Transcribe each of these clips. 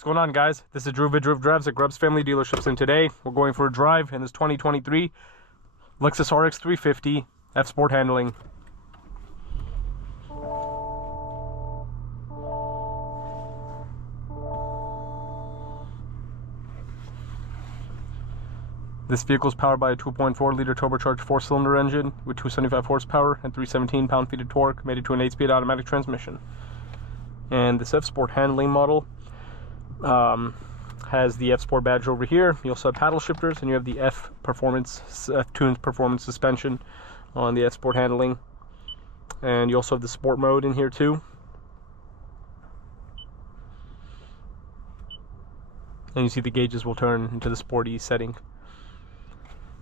What's going on, guys? This is Drew Vidriv Drives at Grubbs Family Dealerships, and today we're going for a drive in this 2023 Lexus RX 350 F-Sport handling. This vehicle is powered by a 2.4-liter turbocharged 4-cylinder engine with 275 horsepower and 317 pound-feet of torque, made it to an 8-speed automatic transmission. And this F-Sport handling model has the F-Sport badge over here. You also have paddle shifters, and you have the F-Tuned performance suspension on the F-Sport handling. And you also have the sport mode in here too. And you see the gauges will turn into the sporty setting.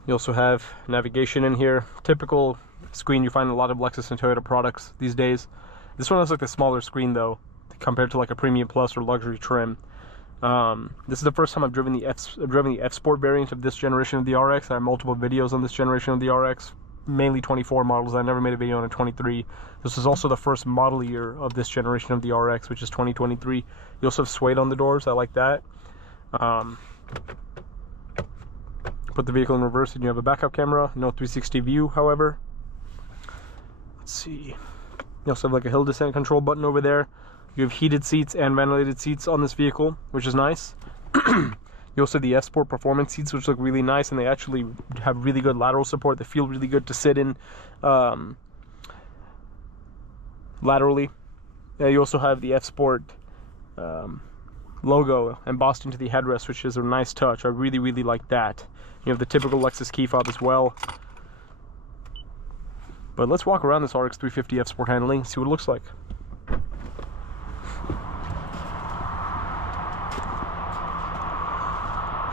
You also have navigation in here. Typical screen you find in a lot of Lexus and Toyota products these days. This one has like the smaller screen though, compared to like a Premium Plus or luxury trim. This is the first time I've driven the F-Sport variant of this generation of the RX. I have multiple videos on this generation of the RX, mainly 24 models. I never made a video on a 23. This is also the first model year of this generation of the RX, which is 2023. You also have suede on the doors. I like that. Put the vehicle in reverse and you have a backup camera. No 360 view, however. Let's see. You also have like a hill descent control button over there. You have heated seats and ventilated seats on this vehicle, which is nice. You also have the F-Sport performance seats, which look really nice, and they actually have really good lateral support. They feel really good to sit in laterally. You also have the F-Sport logo embossed into the headrest, which is a nice touch. I really, really like that. You have the typical Lexus key fob as well. But let's walk around this RX 350 F-Sport handling, see what it looks like.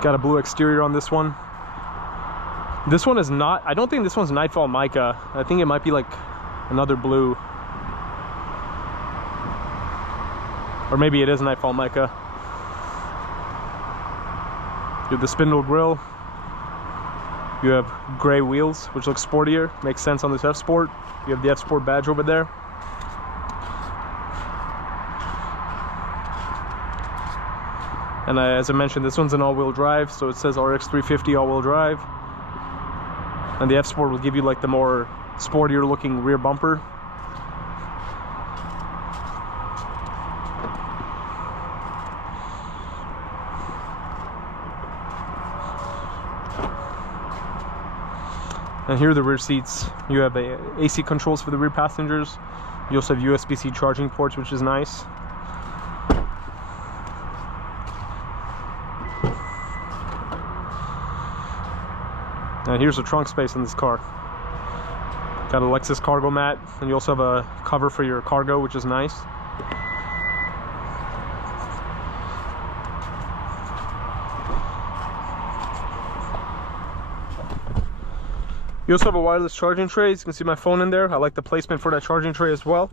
Got a blue exterior on this one. This one is not, I don't think this one's Nightfall Mica. I think it might be like another blue. Or maybe it is Nightfall Mica. You have the spindle grille. You have gray wheels, which look sportier. Makes sense on this F-Sport. You have the F-Sport badge over there. And as I mentioned, this one's an all-wheel drive, so it says RX 350 all-wheel drive. And the F-Sport will give you like the more sportier looking rear bumper. And here are the rear seats. You have AC controls for the rear passengers. You also have USB-C charging ports, which is nice. And here's the trunk space in this car. Got a Lexus cargo mat, and you also have a cover for your cargo, which is nice. You also have a wireless charging tray. You can see my phone in there. I like the placement for that charging tray as well.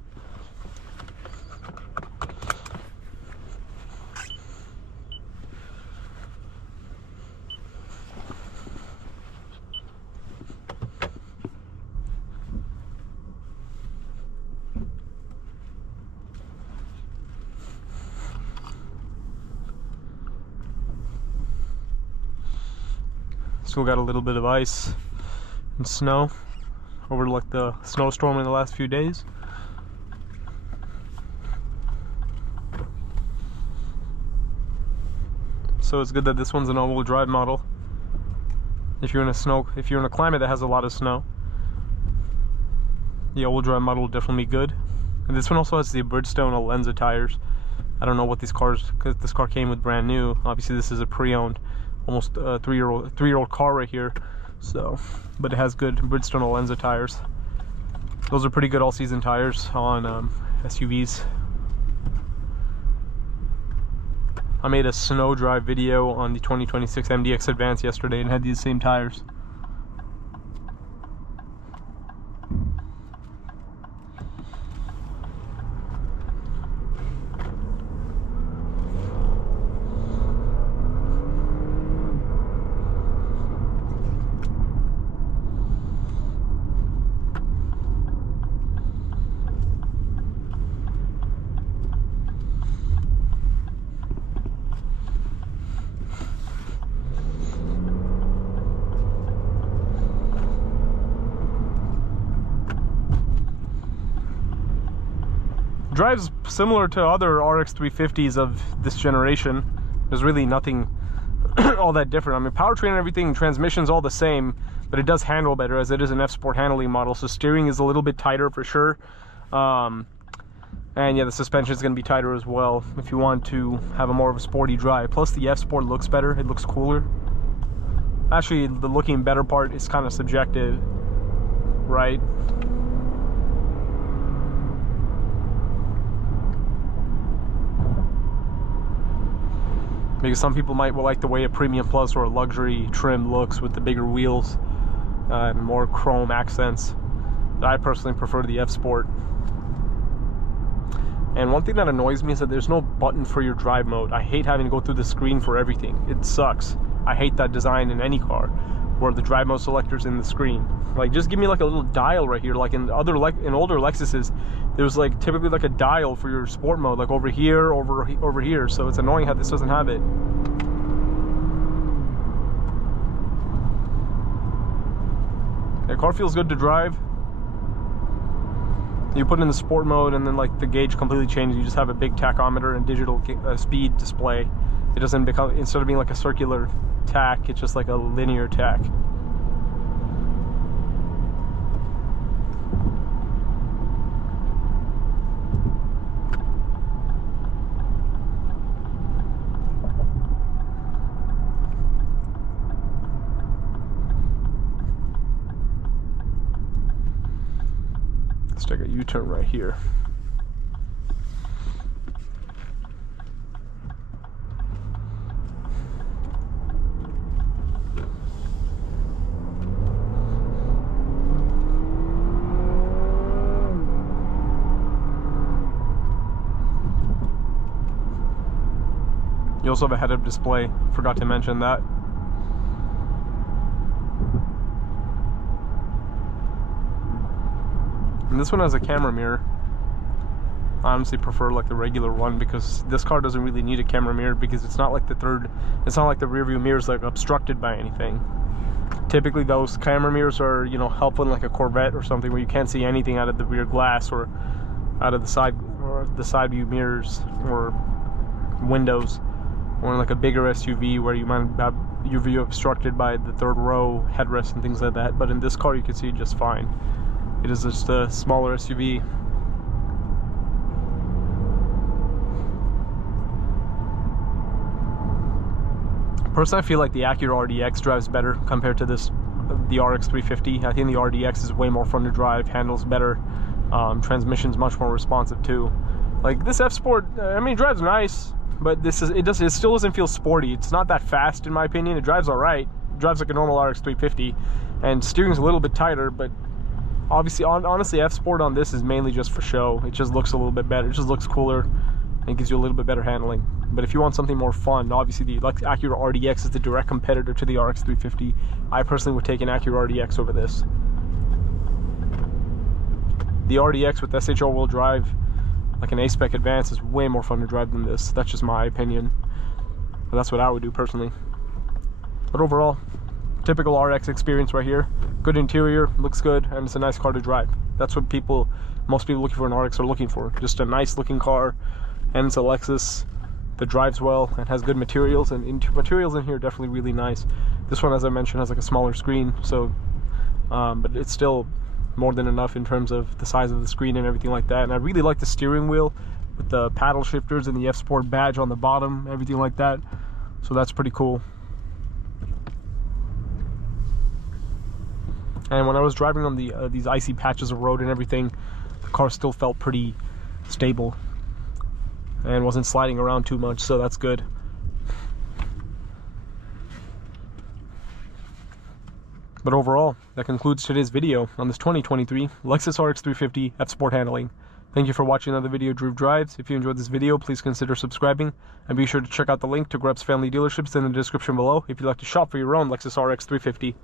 Still got a little bit of ice and snow over like the snowstorm in the last few days. So it's good that this one's an all-wheel drive model. If you're in a climate that has a lot of snow, the all-wheel drive model will definitely be good. And this one also has the Bridgestone Alenza tires. I don't know what these cars, because this car came with brand new. Obviously this is a pre-owned, almost a three-year-old car right here. So, but it has good Bridgestone Alenza tires. Those are pretty good all-season tires on SUVs. I made a snow drive video on the 2026 MDX Advance yesterday and had these same tires. Drives similar to other RX 350s of this generation. There's really nothing all that different. I mean, powertrain and everything, transmission's all the same, but it does handle better as it is an F Sport handling model. So steering is a little bit tighter for sure. And yeah, the suspension is going to be tighter as well if you want to have a more of a sporty drive. Plus the F Sport looks better, it looks cooler. Actually, the looking better part is kind of subjective, right? Because some people might like the way a Premium Plus or a luxury trim looks with the bigger wheels and more chrome accents. I personally prefer the F Sport. And one thing that annoys me is that there's no button for your drive mode. I hate having to go through the screen for everything. It sucks. I hate that design in any car, where the drive mode selector's in the screen. Like, just give me like a little dial right here. Like in older Lexuses, there's like typically like a dial for your sport mode, like over here, over here. So it's annoying how this doesn't have it. The car feels good to drive. You put it in the sport mode and then like the gauge completely changes. You just have a big tachometer and digital speed display. It doesn't become, instead of being like a circular tach, it's just like a linear tach. Let's take a U-turn right here. You also have a head-up display, forgot to mention that. And this one has a camera mirror. I honestly prefer like the regular one because this car doesn't really need a camera mirror because it's not like it's not like the rear view mirror is like obstructed by anything. Typically those camera mirrors are, you know, helpful in like a Corvette or something where you can't see anything out of the rear glass or out of the side view mirrors or windows. Or in like a bigger SUV where you might have your view obstructed by the third row headrest and things like that. But in this car you can see it just fine. It is just a smaller SUV. Personally, I feel like the Acura RDX drives better compared to the RX 350. I think the RDX is way more fun to drive, handles better, transmission's much more responsive too. Like this F Sport, I mean, it drives nice. But it still doesn't feel sporty. It's not that fast in my opinion. It drives all right. It drives like a normal RX 350, and steering's a little bit tighter. But obviously, honestly, F Sport on this is mainly just for show. It just looks a little bit better. It just looks cooler, and gives you a little bit better handling. But if you want something more fun, obviously the Acura RDX is the direct competitor to the RX 350. I personally would take an Acura RDX over this. The RDX with SH all-wheel drive, like an A-Spec Advance, is way more fun to drive than this. That's just my opinion. But that's what I would do personally. But overall, typical RX experience right here. Good interior, looks good, and it's a nice car to drive. That's what most people looking for an RX are looking for. Just a nice looking car, and it's a Lexus that drives well and has good materials, and materials in here are definitely really nice. This one, as I mentioned, has like a smaller screen, so but it's still more than enough in terms of the size of the screen and everything like that. And I really like the steering wheel with the paddle shifters and the F Sport badge on the bottom, everything like that. So that's pretty cool. And when I was driving on these icy patches of road and everything, the car still felt pretty stable and wasn't sliding around too much, so that's good. But overall, that concludes today's video on this 2023 Lexus RX 350 F Sport handling. Thank you for watching another video of Drew Drives. If you enjoyed this video, please consider subscribing, and be sure to check out the link to Grubb's family dealerships in the description below if you'd like to shop for your own Lexus RX 350.